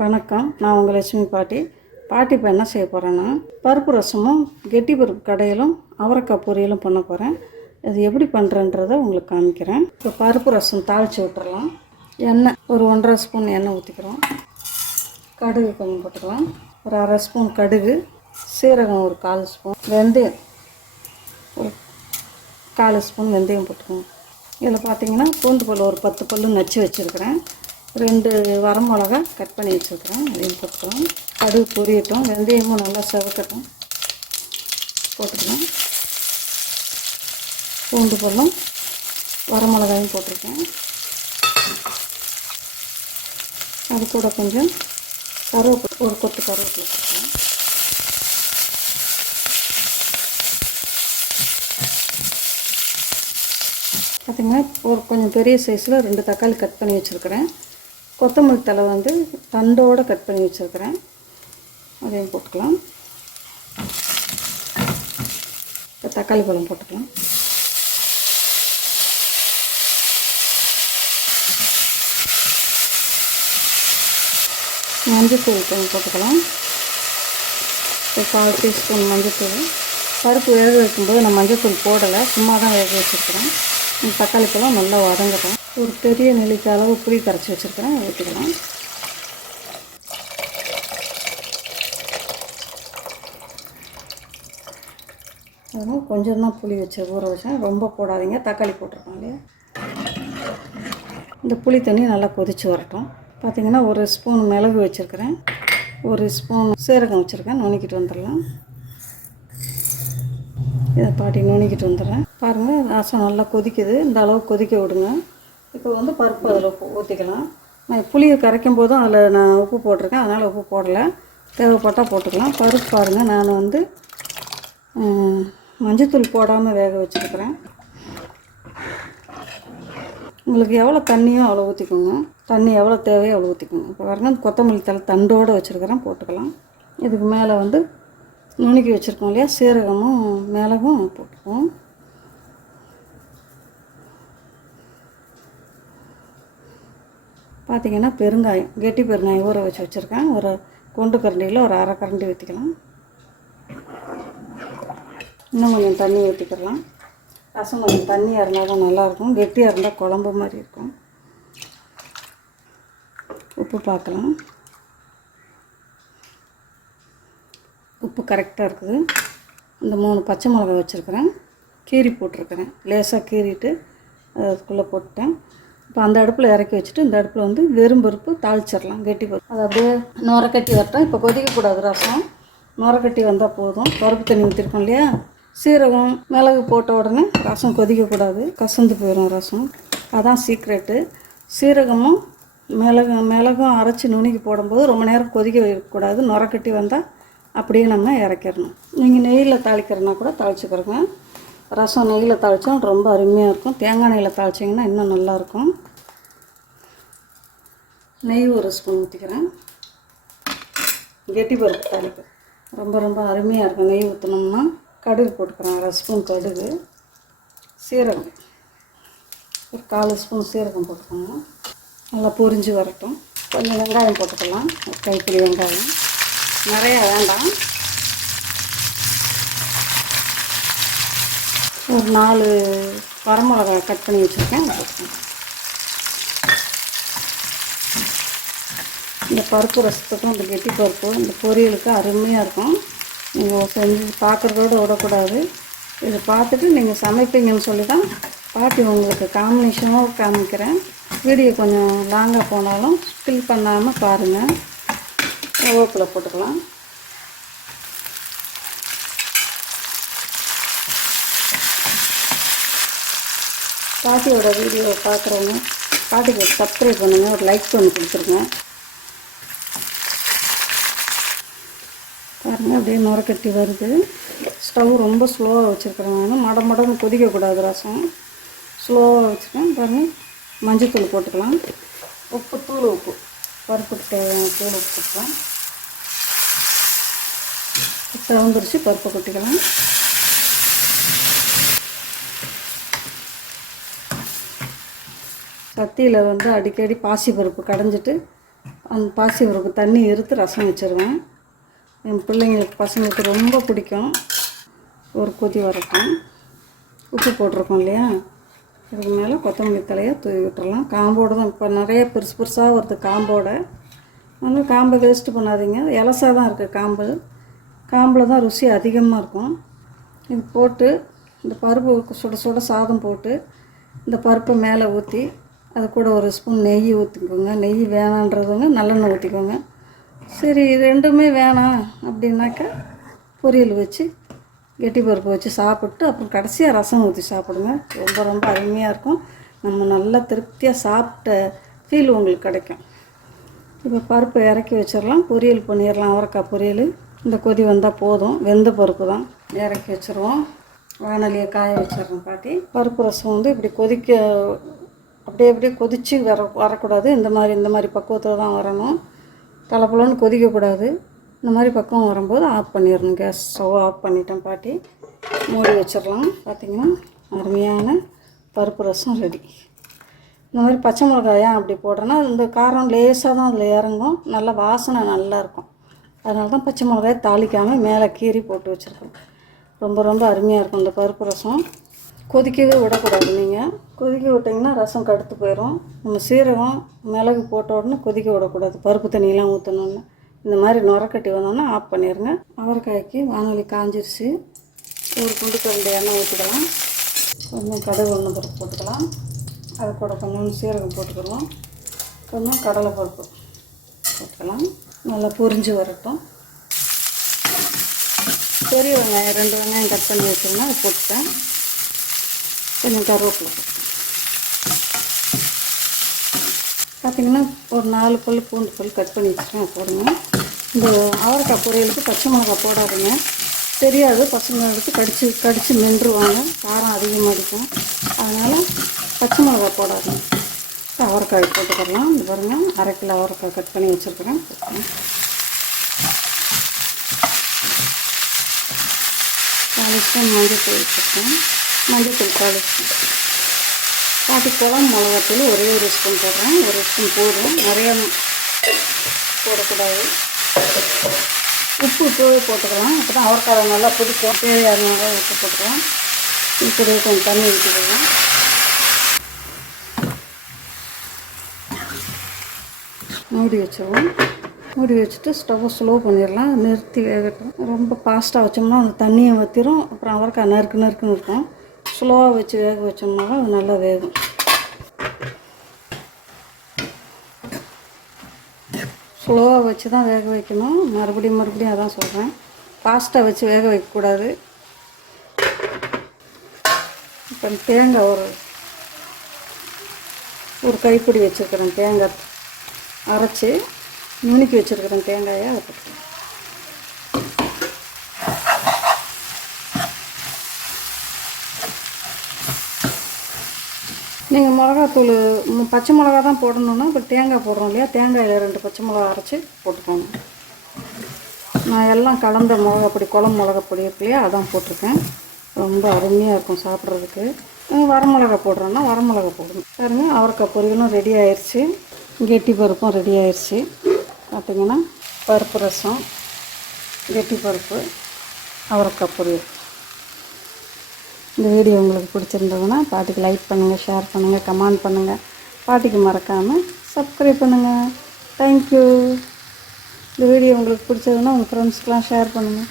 வணக்கம். நான் உங்கள் லட்சுமி பாட்டி. பாட்டி இப்போ என்ன செய்ய போகிறேன்னா பருப்பு ரசமும் கெட்டி பருப்பு கடையிலும் அவரைக்காய் பொரியலும் பண்ண போகிறேன் இது எப்படி பண்ணுறன்றதை உங்களுக்கு காமிக்கிறேன். இப்போ பருப்பு ரசம் தாளித்து விட்டுறலாம். எண்ணெய் ஒரு ஒன்றரை ஸ்பூன் எண்ணெய் ஊற்றிக்கிறோம் கடுகு கொஞ்சம் போட்டுக்கலாம். ஒரு அரை ஸ்பூன் கடுகு சீரகம் ஒரு கால் ஸ்பூன் வெந்தயம் ஒரு கால் ஸ்பூன் வெந்தயம் போட்டுக்கோங்க. இதில் பார்த்தீங்கன்னா பூண்டு பல் ஒரு பத்து பல்லு நச்சு வச்சுருக்கிறேன். ரெண்டு வரமிளகா கட் பண்ணி வச்சுருக்கிறேன். அதையும் போட்டுக்கலாம். கடுகு பொரியட்டும். வெந்தயமும் நல்லா செவக்கட்டும். போட்டுக்கலாம். பூண்டு பழம் வரமிளகாயும் போட்டிருக்கேன். அது கூட கொஞ்சம் கருவேப்பிலை ஒரு கொத்து கருவேப்பிலை போட்டுருக்கேன் பார்த்திங்கன்னா ஒரு கொஞ்சம் பெரிய சைஸில் ரெண்டு தக்காளி கட் பண்ணி வச்சுருக்கிறேன். கொத்தமல்லி தலை வந்து தண்டோடு கட் பண்ணி வச்சுருக்கிறேன். அதையும் போட்டுக்கலாம். இப்போ தக்காளி பழம் போட்டுக்கலாம். மஞ்சத்தூள் கொஞ்சம் போட்டுக்கலாம். ஒரு கால் டீஸ்பூன் மஞ்சத்தூள். பருப்பு வேக வைக்கும்போது நான் மஞ்சத்தூள் போடலை. சும்மா தான் வேக வச்சுருக்கிறேன். தக்காளி பழம் நல்லா வதங்கட்டும். ஒரு பெரிய நெல்லிக்காய் அளவு புளி கரைச்சி வச்சுருக்கிறேன் ஊற்றிக்கலாம் அதனால் கொஞ்சம் தான் புளி வச்சு ஊற வச்சேன். ரொம்ப போடாதீங்க. தக்காளி போட்டிருக்கோம் இல்லையா? இந்த புளி தண்ணி நல்லா கொதித்து வரட்டும். பார்த்திங்கன்னா ஒரு ஸ்பூன் மிளகு வச்சுருக்கிறேன். ஒரு ஸ்பூன் சீரகம் வச்சுருக்கேன். நுணுக்கிட்டு வந்துடலாம். இதை பாட்டி நுணுக்கிட்டு வந்துடுறேன். பாருங்கள் ரசம் நல்லா கொதிக்குது. இந்த அளவு கொதிக்க விடுங்க. இப்போ வந்து பருப்பு அதில் ஊற்றிக்கலாம் நான் புளியை கரைக்கும் போதும் அதில் நான் உப்பு போட்டிருக்கேன். அதனால் உப்பு போடலை. தேவைப்பட்டால் போட்டுக்கலாம். பருப்பு பாருங்கள் நான் வந்து மஞ்சத்தூள் போடாமல் வேக வச்சுருக்கிறேன். உங்களுக்கு எவ்வளோ தண்ணியோ அவ்வளோ ஊற்றிக்கோங்க தண்ணி எவ்வளோ தேவையோ அவ்வளோ ஊற்றிக்கோங்க இப்போ பாருங்க கொத்தமல்லி தலை தண்டோடு வச்சுருக்கிறேன் போட்டுக்கலாம். இதுக்கு மேலே வந்து நுணுக்கி வச்சுருக்கோம் இல்லையா? சீரகமும் மிளகும் போட்டுக்குவோம். பார்த்திங்கன்னா பெருங்காயம் கெட்டி பெருங்காயம் ஊற வச்சு வச்சுருக்கேன். ஒரு குண்டு கரண்டியில் ஒரு அரை கரண்டி ஊற்றிக்கலாம் இன்னும் கொஞ்சம் தண்ணி ஊற்றிக்கலாம் ரசம் கொஞ்சம் தண்ணியாக இருந்தால் தான் நல்லாயிருக்கும் கெட்டியாக இருந்தால் குழம்பு மாதிரி இருக்கும். உப்பு பார்க்கலாம் உப்பு கரெக்டாக இருக்குது. இந்த மூணு பச்சை மிளகா வச்சுருக்கிறேன். கீரி போட்டிருக்கிறேன். லேசாக கீறிட்டு அதுக்குள்ளே போட்டேன் இப்போ அந்த அடுப்பில் இறக்கி வச்சுட்டு இந்த அடுப்பில் வந்து வெறும் பருப்பு தாளிச்சிடலாம் கெட்டி பருப்பு. அது அப்படியே நுரக்கட்டி வரட்டும். இப்போ கொதிக்கக்கூடாது ரசம். நுரக்கட்டி வந்தால் போதும். பருப்பு தண்ணி ஊற்றிருக்கோம் இல்லையா? சீரகம் மிளகு போட்ட உடனே ரசம் கொதிக்கக்கூடாது. கசந்து போயிடும் ரசம். அதான் சீக்ரெட்டு சீரகமும் மிளகு மிளகும் அரைச்சி நுணுக்கி போடும்போது ரொம்ப நேரம் கொதிக்க வைக்கக்கூடாது. நுரக்கட்டி வந்தால் அப்படியே நம்ம இறக்கிடணும். நீங்கள் நெய்யில் தாளிக்கிறனா கூட தாளிச்சுக்கிறோங்க ரசம் நெய்யில் தாளித்தா ரொம்ப அருமையாக இருக்கும். தேங்காய் நெய்யில் தாளிச்சிங்கன்னா இன்னும் நல்லாயிருக்கும் நெய் ஒரு ஸ்பூன் ஊற்றிக்கிறேன் கெட்டி பருப்பு தாளிப்பு. ரொம்ப ரொம்ப அருமையாக இருக்கும் நெய் ஊற்றினோம்னா கடுகு போட்டுக்கிறேன். அரை ஸ்பூன் கடுகு. சீரகம். ஒரு கால் ஸ்பூன் சீரகம் போட்டுக்கோங்க. நல்லா பொரிஞ்சு வரட்டும். கொஞ்சம் வெங்காயம் போட்டுக்கலாம். ஒரு கைப்பிடி வெங்காயம். நிறையா வேண்டாம். ஒரு நாலு வரமிளகா கட் பண்ணி வச்சுருக்கேன். இந்த பருப்பு ரசத்துக்கும் இந்த கெட்டி பருப்பு இந்த பொரியலுக்கு அருமையாக இருக்கும். நீங்கள் செஞ்சு பார்க்குறதோட விடக்கூடாது. இதை பார்த்துட்டு நீங்கள் சமைப்பீங்கன்னு சொல்லி தான் பாட்டி உங்களுக்கு காம்பினேஷனும் காமிக்கிறேன். வீடியோ கொஞ்சம் லாங்காக போனாலும் ஸ்கில் பண்ணாமல் பாருங்கள் கருவேப்பிலை போட்டுக்கலாம். பாட்டியோட வீடியோவை பார்க்குறவங்க பாட்டிக்கு சப்ஸ்கிரைப் பண்ணுங்கள் ஒரு லைக் பண்ணி கொடுத்துருங்க. பாருங்கள் அப்படியே நுரக்கட்டி வருது. ஸ்டவ் ரொம்ப ஸ்லோவாக வச்சுருக்கிறேன் நான். மடம் கொதிக்கக்கூடாது ரசம். ஸ்லோவாக வச்சுருக்கேன் பாருங்கள் மஞ்சத்தூள் போட்டுக்கலாம். உப்பு தூள் உப்பு. பருப்பு தூள் உப்பு போட்டுக்கலாம். திறந்துருச்சு பருப்பை கொட்டிக்கலாம். சத்தியில் வந்து அடிக்கடி பாசி பருப்பு கடைஞ்சிட்டு அந்த பாசி பருப்பு தண்ணி எடுத்து ரசம் வச்சுருவேன். என் பிள்ளைங்களுக்கு பசங்களுக்கு ரொம்ப பிடிக்கும். ஒரு கொதி வரட்டும். உப்பு போட்டிருக்கோம் இல்லையா? இதுக்கு மேலே கொத்தமல்லி தலையை தூவி விட்டுறலாம். காம்போடு தான் இப்போ நிறைய பெருசு பெருசாக வருது காம்போட. அதனால் காம்பை வேஸ்ட்டு பண்ணாதீங்க. இலசாக தான் இருக்குது காம்பு. காம்பில் தான் ருசி அதிகமாக இருக்கும். இது போட்டு இந்த பருப்பு சுட சுட சாதம் போட்டு இந்த பருப்பை மேலே ஊற்றி அது கூட ஒரு ஸ்பூன் நெய் ஊற்றிக்கோங்க நெய் வேணான்றவங்க நல்லெண்ணெய் ஊற்றிக்கோங்க சரி ரெண்டுமே வேணாம் அப்படின்னாக்கா பொரியல் வச்சு கெட்டி பருப்பு வச்சு சாப்பிட்டு அப்புறம் கடைசியாக ரசம் ஊற்றி சாப்பிடுங்க. ரொம்ப ரொம்ப அருமையாக இருக்கும். நம்ம நல்லா திருப்தியாக சாப்பிட்ட ஃபீல் உங்களுக்கு கிடைக்கும். இப்போ பருப்பை இறக்கி வச்சிடலாம். பொரியல் பண்ணிடலாம். அவரைக்காய் பொரியல். இந்த கொதி வந்தால் போதும். வெந்த பருப்பு தான். இறக்கி வச்சுருவோம். வானலியை காய வச்சிடறோம் பாட்டி. பருப்பு ரசம் வந்து இப்படி கொதிக்க அப்படியே அப்படியே கொதித்து வர வரக்கூடாது. இந்த மாதிரி இந்த மாதிரி பக்குவத்தில் தான் வரணும். தலைப்புலன்னு கொதிக்கக்கூடாது. இந்த மாதிரி பக்குவம் வரும்போது ஆஃப் பண்ணிடணும். கேஸ் ஸ்டவ் ஆஃப் பண்ணிட்டேன் பாட்டி. மூடி வச்சிடலாம். பார்த்திங்கன்னா அருமையான பருப்பு ரசம் ரெடி இந்த மாதிரி பச்சை மிளகாய் ஏன் அப்படி போடுறேன்னா இந்த காரம் லேசாக தான் அதில் இறங்கும். நல்ல வாசனை நல்லா இருக்கும். அதனால தான் பச்சை மிளகாய் தாளிக்காமல் மேலே கீறி போட்டு வச்சுருக்கேன் ரொம்ப ரொம்ப அருமையாக இருக்கும் இந்த பருப்பு ரசம். கொதிக்கவே விடக்கூடாது நீங்கள் கொதிக்க விட்டிங்கன்னா ரசம் கடுத்து போயிடும் நம்ம சீரகம் மிளகு போட்ட உடனே கொதிக்க விடக்கூடாது. பருப்பு தண்ணியெலாம் ஊற்றணும்னு இந்த மாதிரி நுரக்கட்டி வந்தோன்னா ஆஃப் பண்ணிடுங்க அவரைக்காய்க்கு வானொலி காஞ்சிருச்சு. ஒரு குண்டு கரண்டி எண்ணெய் ஊற்றிக்கலாம் கொஞ்சம் கடுகு ஒன்று பருப்பு போட்டுக்கலாம். அது கூட கொஞ்சம் சீரகம் போட்டுக்கிறோம் கொஞ்சம் கடலை பருப்பு போட்டுக்கலாம். நல்லா பொரிஞ்சு வரட்டும். பெரிய வெங்காயம் ரெண்டு வெங்காயம் கட் பண்ணி வச்சோம்னா அதை போட்டுட்டேன். கொஞ்சம் கருவேப்பிலை. பார்த்திங்கன்னா பார்த்தீங்கன்னா ஒரு நாலு பல் பூண்டு பல் கட் பண்ணி வச்சுருக்கேன் போடுங்க. இந்த அவரைக்காய் பொரியலுக்கு பச்சை மிளகாய் போடாதீங்க. தெரியாது பச்சை பசங்களுக்கு கடிச்சு கடிச்சு மென்றுவாங்க. காரம் அதிகமாக இருக்கும். அதனால் பச்சை மிளகாய் போடாதீங்க. அவரைக்காய் போட்டுக்கலாம் இந்த பாருங்கள் அரை கிலோ அவரைக்காய் கட் பண்ணி வச்சுருக்குறேன். தாளிச்சு மஞ்சள் போய் வச்சுருக்கேன் மஞ்சள் காலு தாளிச்சு மிளகாத்தூள் ஒரே ஒரு ஸ்பூன் போடுறேன். ஒரு ஸ்பூன் போடுறோம் நிறைய போடக்கூடாது. உப்பு தூவி போட்டுக்கலாம். அப்போ தான் அவரைக்காய் நல்லா பிடிக்கும் தேவையான உப்பு போட்டுக்கலாம். இப்படி கொஞ்சம் தண்ணி ஊற்றிக்கலாம் மூடி வச்சிருவோம். மூடி வச்சுட்டு ஸ்டவ்வை ஸ்லோ பண்ணிடலாம். நிறுத்தி வேகட்டும். ரொம்ப ஃபாஸ்ட்டாக வச்சோம்னா அந்த தண்ணியை வற்றிரும் அப்புறம் அவரைக்காய் நறுக்கு நறுக்குன்னு இருக்கும். ஸ்லோவாக வச்சு வேக வச்சோம்னா அது நல்லா வேகும். ஸ்லோவாக வச்சு தான் வேக வைக்கணும். மறுபடியும் மறுபடியும் அதான் சொல்கிறேன் ஃபாஸ்ட்டாக வச்சு வேக வைக்கக்கூடாது இப்போ தேங்காய் ஒரு ஒரு கைப்பிடி வச்சுருக்கிறேன். தேங்காய் அரைச்சி நுணுக்கி வச்சுருக்கிறேன் தேங்காயை. அதை நீங்கள் மிளகாத்தூள் பச்சை மிளகா தான் போடணுன்னா இப்போ தேங்காய் போடுறோம் இல்லையா? தேங்காயில் ரெண்டு பச்சை மிளகா அரைச்சி போட்டுக்கோங்க. நான் எல்லாம் கலந்த மிளகா பொடி மிளகாப்பொடி மிளகா பொடி இருக்கு இல்லையா? அதான் போட்டிருக்கேன். ரொம்ப அருமையாக இருக்கும் சாப்பிட்றதுக்கு. வரமிளகா போடுறோன்னா வரமிளகா போடணும் பாருங்க அவரைக்காய் பொரியலும் ரெடி ஆயிடுச்சு கெட்டி பருப்பும் ரெடி ஆயிடுச்சு பார்த்திங்கன்னா பருப்பு ரசம் கெட்டி பருப்பு அவரைக்காய் பொரியல். இந்த வீடியோ உங்களுக்கு பிடிச்சிருந்ததுன்னா பாட்டிக்கு லைக் பண்ணுங்கள் ஷேர் பண்ணுங்கள் கமெண்ட் பண்ணுங்கள் பாட்டிக்கு மறக்காமல் சப்ஸ்கிரைப் பண்ணுங்கள் தேங்க்யூ இந்த வீடியோ உங்களுக்கு பிடிச்சதுன்னா உங்கள் ஃப்ரெண்ட்ஸ்க்கெலாம் ஷேர் பண்ணுங்கள்